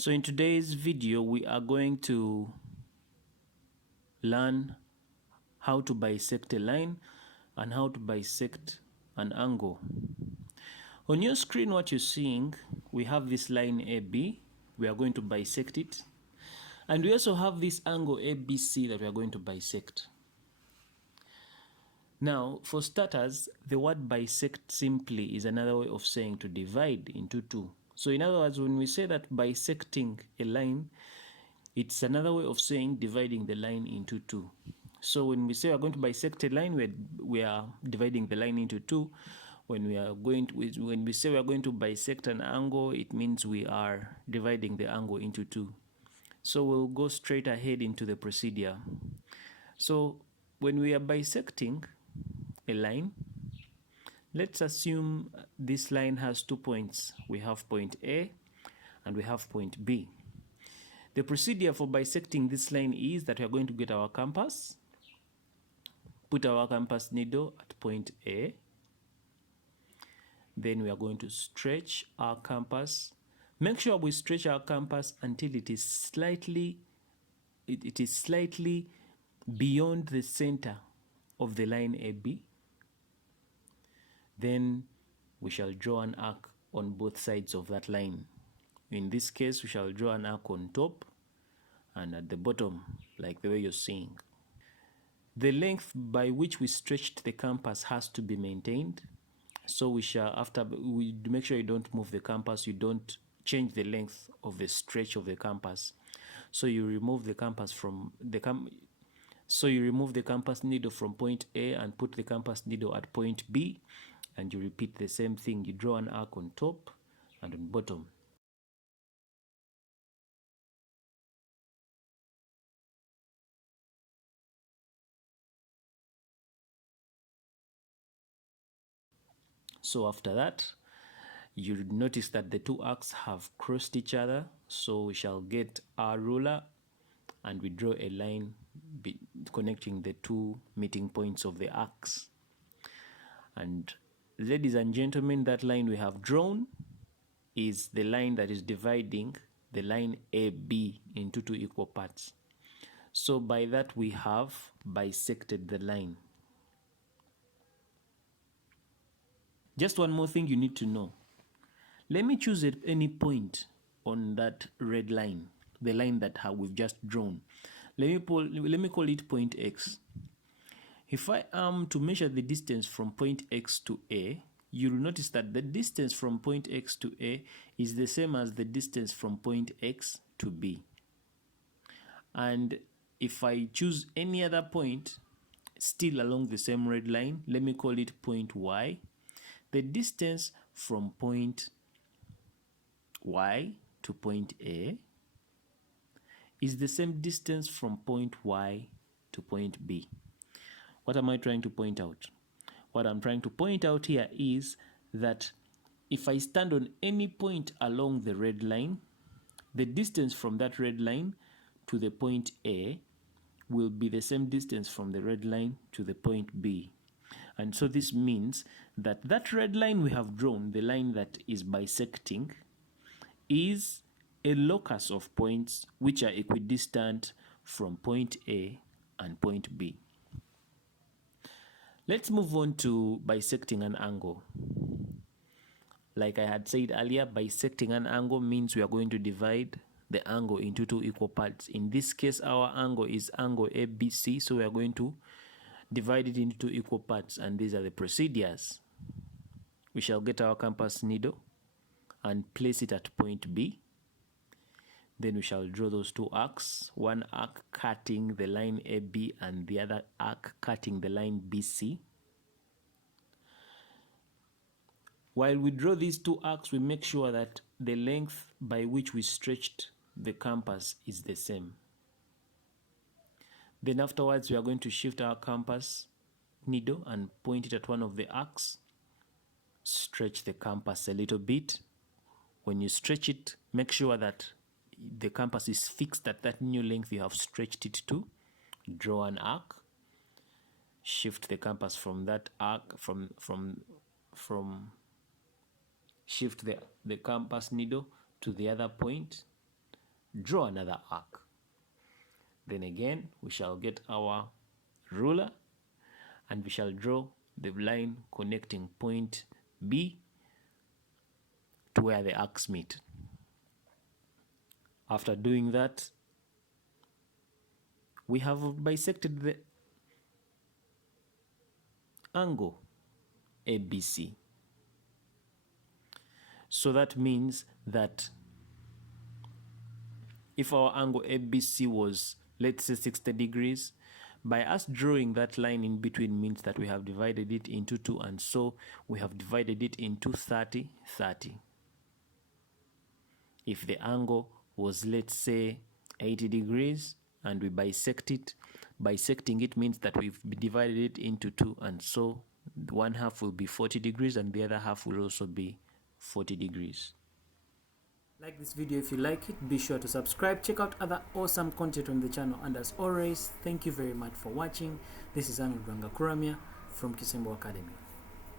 So in today's video, we are going to learn how to bisect a line and how to bisect an angle. On your screen, what you're seeing, we have this line AB. We are going to bisect it. And we also have this angle ABC that we are going to bisect. Now, for starters, the word bisect simply is another way of saying to divide into two. So in other words, when we say that bisecting a line, it's another way of saying dividing the line into two. So when we say we're going to bisect a line, we are dividing the line into two. When we say we're going to bisect an angle, it means we are dividing the angle into two. So we'll go straight ahead into the procedure. So when we are bisecting a line, let's assume this line has 2 points. We have point A and we have point B. The procedure for bisecting this line is that we are going to get our compass, put our compass needle at point A, then we are going to stretch our compass. Make sure we stretch our compass until it is slightly beyond the center of the line AB. Then we shall draw an arc on both sides of that line. In this case, we shall draw an arc on top and at the bottom, like the way you're seeing. The length by which we stretched the compass has to be maintained. So we shall, after we make sure you don't move the compass, you don't change the length of the stretch of the compass. So you remove the compass from the remove the compass needle from point A and put the compass needle at point B, and you repeat the same thing. You draw an arc on top and on bottom. So after that, you notice that the two arcs have crossed each other. So we shall get our ruler and we draw a line connecting the two meeting points of the arcs. And ladies and gentlemen, that line we have drawn is the line that is dividing the line AB into two equal parts. So by that we have bisected the line. Just one more thing you need to know. Let me choose at any point on that red line, the line that we've just drawn. Let me call it point X. If I am to measure the distance from point X to A, you'll notice that the distance from point X to A is the same as the distance from point X to B. And if I choose any other point still along the same red line, let me call it point Y, the distance from point Y to point A is the same distance from point Y to point B. What am I trying to point out? What I'm trying to point out here is that if I stand on any point along the red line, the distance from that red line to the point A will be the same distance from the red line to the point B. And so this means that that red line we have drawn, the line that is bisecting, is a locus of points which are equidistant from point A and point B. Let's move on to bisecting an angle. Like I had said earlier, bisecting an angle means we are going to divide the angle into two equal parts. In this case, our angle is angle ABC, so we are going to divide it into two equal parts, and these are the procedures. We shall get our compass needle and place it at point B. Then we shall draw those two arcs, one arc cutting the line AB and the other arc cutting the line BC. While we draw these two arcs, we make sure that the length by which we stretched the compass is the same. Then afterwards, we are going to shift our compass needle and point it at one of the arcs. Stretch the compass a little bit. When you stretch it, make sure that the compass is fixed at that new length you have stretched it to. Draw an arc. Shift the compass from that arc, shift the compass needle to the other point. draw another arc. Then again, we shall get our ruler and we shall draw the line connecting point B to where the arcs meet. After doing that, we have bisected the angle ABC. So that means that if our angle ABC was, let's say, 60 degrees, by us drawing that line in between means that we have divided it into 2, and so we have divided it into 30, 30. If the angle was, let's say, 80 degrees and we bisect it, bisecting it means that we've divided it into 2, and so one half will be 40 degrees and the other half will also be 40 degrees. Like this video if you like it, be sure to subscribe, check out other awesome content on the channel, and as always, thank you very much for watching. This is Arnold Rangakuramia from Kisembo Academy.